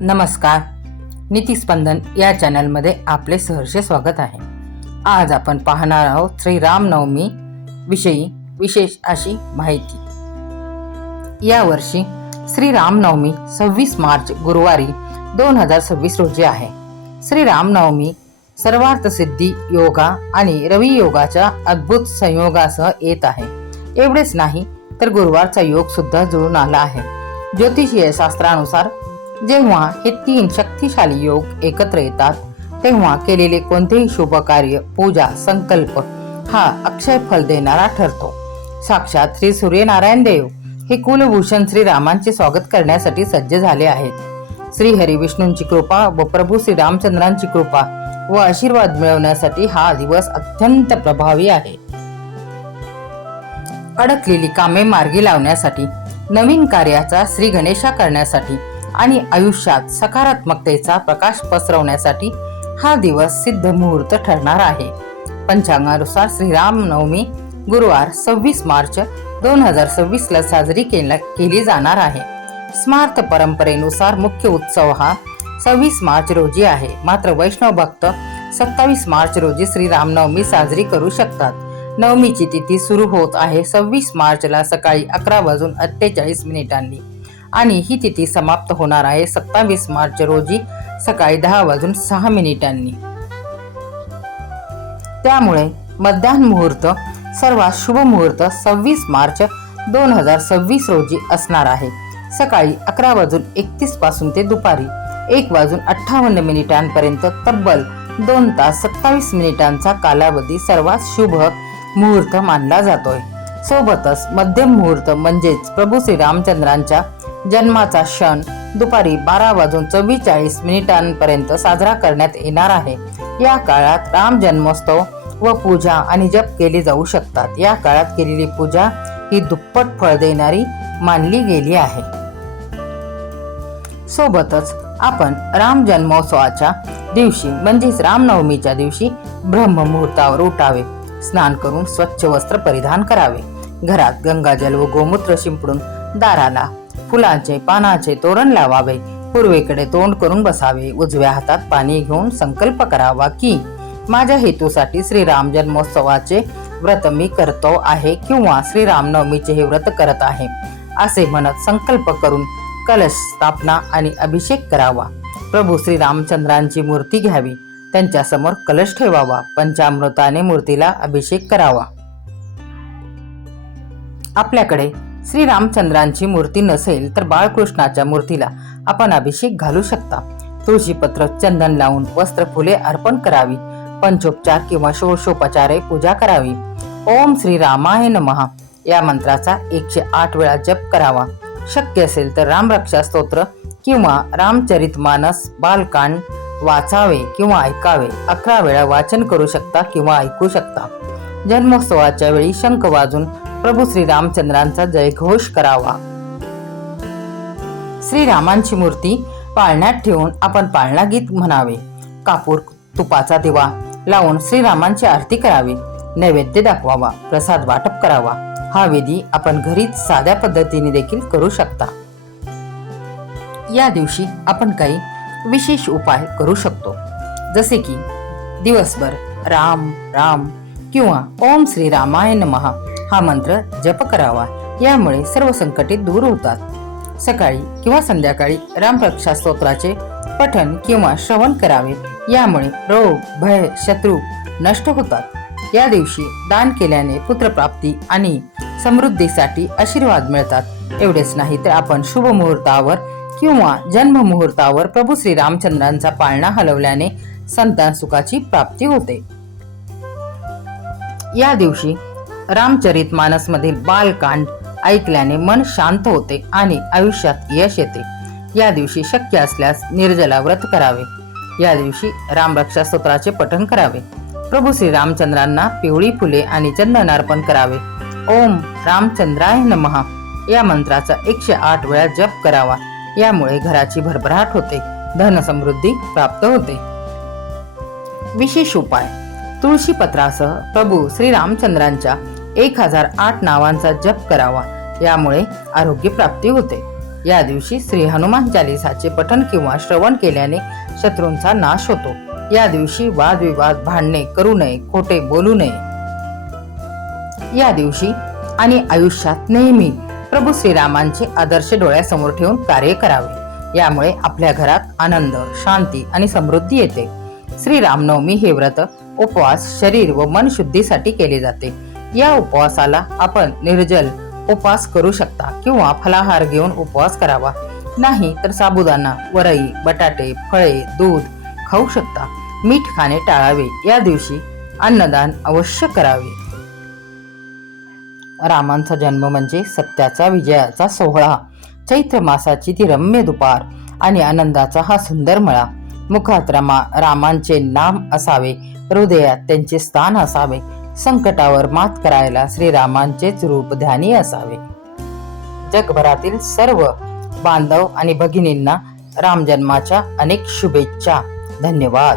नमस्कार. नीतिस्पंदन या चॅनलमध्ये आपले सहर्ष स्वागत आहे. आज आपण पाहणार आहोत श्री रामनवमी विषयी विशेष अशी माहिती. यावर्षी श्री रामनवमी 26 मार्च गुरुवारी 2026 रोजी आहे. श्री रामनवमी सर्वार्थ सिद्धी योगा आणि रवी योगाच्या अद्भुत संयोगासह येत आहे. एवढेच नाही तर गुरुवारचा योग सुद्धा जुळून आला आहे. ज्योतिषीय शास्त्रानुसार जेव्हा हे 3 शक्तिशाली योग एकत्र येतात तेव्हा केलेले कोणतेही शुभ कार्य, पूजा, संकल्प हा अक्षय फल देणारा ठरतो. साक्षात श्री सूर्यनारायण देव हे कुलभूषण श्री रामांचे स्वागत करण्यासाठी सज्ज झाले आहेत. श्री हरी विष्णूंची कृपा व प्रभू श्री रामचंद्रांची कृपा व आशीर्वाद मिळवण्यासाठी हा दिवस अत्यंत प्रभावी आहे. अडकलेली कामे मार्गी लावण्यासाठी, नवीन कार्याचा श्री गणेशा करण्यासाठी आणि आयुष्यात सकारात्मकतेचा प्रकाश पसरवण्यासाठी हा दिवस सिद्ध मुहूर्त ठरणार आहे. पंचांगानुसार श्री रामनवमी गुरुवार 26 मार्च 2026 ला साजरी केली जाणार आहे. स्मार्त परंपरेनुसार मुख्य उत्सव हा 26 मार्च रोजी आहे. मात्र वैष्णव भक्त 27 मार्च रोजी श्री रामनवमी साजरी करू शकतात. नवमीची तिथी सुरू होत आहे 26 मार्चला सकाळी 11:48 आणि ही तिथी समाप्त होणार आहे 27 मार्च रोजी सकाळी 10:06. त्यामुळे मध्याह्न मुहूर्त सर्वात शुभ मुहूर्त 26 मार्च 2026 रोजी असणार आहे. सकाळी 11:31 पासून ते दुपारी 1:58 पर्यंत तब्बल 2 तास 27 मिनिटांचा कालावधी सर्वात शुभ मुहूर्त मानला जातोय. सोबतच मध्यम मुहूर्त म्हणजेच प्रभू श्री रामचंद्रांच्या जन्माचा क्षण दुपारी 12:44 पर्यंत साजरा करण्यात येणार आहे. या काळात राम जन्मोत्सव व पूजा आणि जप केले जाऊ शकतात. या काळात केलेली पूजा ही दुप्पट फळ देणारी मानली गेली आहे. सोबतच आपण राम जन्मोत्सवाच्या दिवशी म्हणजेच रामनवमीच्या दिवशी ब्रह्म मुहूर्तावर उठावे. स्नान करून स्वच्छ वस्त्र परिधान करावे. घरात गंगाजल व गोमूत्र शिंपडून दाराला फुलांचे पानाचे तोरण लावावे. पूर्वेकडे तोंड करून बसावे. उजव्या हातात पाणी घेऊन संकल्प करावा की माझ्या हेतूसाठी श्रीराम जन्मोत्सवाचे व्रत मी करतो आहे किंवा श्री रामनवमीचे हे व्रत करत आहे असे म्हणत संकल्प करून कलश स्थापना आणि अभिषेक करावा. प्रभू श्री रामचंद्रांची मूर्ती घ्यावी. त्यांच्या समोर कलश ठेवावा. पंचामृताने मूर्तीला अभिषेक करावा. आपल्याकडे श्री रामचंद्रांची मूर्ती नसेल तर बाळकृष्णाच्या मूर्तीला आपण अभिषेक घालू शकता. तुळशीपत्र, चंदन लावून वस्त्र, फुले अर्पण करावी. पंचोपचार किंवा षोडशोपचारे पूजा करावी. ओम श्री रामाय नमः या मंत्राचा 108 वेळा जप करावा. शक्य असेल तर रामरक्षा स्तोत्र किंवा रामचरितमानस बालकांड वाचावे किंवा ऐकावे. 11 वेळा वाचन करू शकता किंवा ऐकू शकता. जन्मोत्सवाच्या वेळी शंख वाजून प्रभू श्री रामचंद्रांचा जयघोष करावा. श्रीरामांची मूर्ती पाळण्यात ठेवून आपण पाळणा गीत म्हणावे. कापूर, तुपाचा दिवा लावून श्रीरामांची आरती करावी. नैवेद्य दाखवावा. प्रसाद वाटप करावा. हा विधी आपण घरीच साध्या पद्धतीने देखील करू शकता. या दिवशी आपण काही विशेष उपाय करू शकतो. जसे की दिवसभर राम राम किंवा ओम श्री रामाय नमः हा मंत्र जप करावा. यामुळे सर्व संकटे दूर होतात. सकाळी किंवा संध्याकाळी रामरक्षा स्तोत्राचे पठण किंवा श्रवण करावे. यामुळे रोग, भय, शत्रू नष्ट होतात. या दिवशी दान केल्याने पुत्रप्राप्ती आणि समृद्धीसाठी आशीर्वाद मिळतात. एवढेच नाही तर आपण शुभ मुहूर्तावर किंवा जन्म मुहूर्तावर प्रभू श्री रामचंद्रांचा पाळणा हलवल्याने संतान सुखाची प्राप्ती होते. या दिवशी रामचरितमानस मधील बालकांड ऐकल्याने मन शांत होते आणि आयुष्यात यश येते. या दिवशी शक्य असल्यास निर्जला व्रत करावे. या दिवशी रामरक्षा स्तोत्राचे पठण करावे. प्रभू श्री रामचंद्रांना पिवळी फुले आणि चंदन अर्पण करावे. ओम रामचंद्राय नमः या मंत्राचा 108 वेळा जप करावा. यामुळे घराची भरभराट होते. धन समृद्धी प्राप्त होते. विशेष उपाय: तुळशी पत्रासह प्रभू श्री रामचंद्रांच्या 1008 नावांचा जप करावा. यामुळे आरोग्य प्राप्ती होते. या दिवशी श्री हनुमान चालिसाचे पठण किंवा श्रवण केल्याने शत्रूंचा नाश होतो. या दिवशी वादविवाद, भांडणे करू नये, खोटे बोलू नये. या दिवशी आणि आयुष्यात नेहमी प्रभू श्रीरामांचे आदर्श डोळ्यासमोर ठेवून कार्य करावे. यामुळे आपल्या घरात आनंद, शांती आणि समृद्धी येते. श्री रामनवमी हे व्रत उपवास, शरीर व मन शुद्धीसाठी केले जाते. या उपवासाला आपण निर्जल उपवास करू शकता किंवा फलाहार घेऊन उपवास करावा. नाही तर साबुदाणा, वरई, बटाटे, फळे, दूध खाऊ शकता. मीठ खाणे टाळावे. या दिवशी अन्नदान अवश्य करावे. रामांचा जन्म म्हणजे सत्याचा विजयाचा सोहळा. चैत्र मासाची ती रम्य दुपार आणि आनंदाचा हा सुंदर मळा. मुखात रामांचे नाम असावे, हृदयात त्यांचे स्थान असावे. संकटावर मात करायला श्रीरामांचेच रूप ध्यानी असावे. जगभरातील सर्व बांधव आणि भगिनींना राम जन्माच्या अनेक शुभेच्छा. धन्यवाद.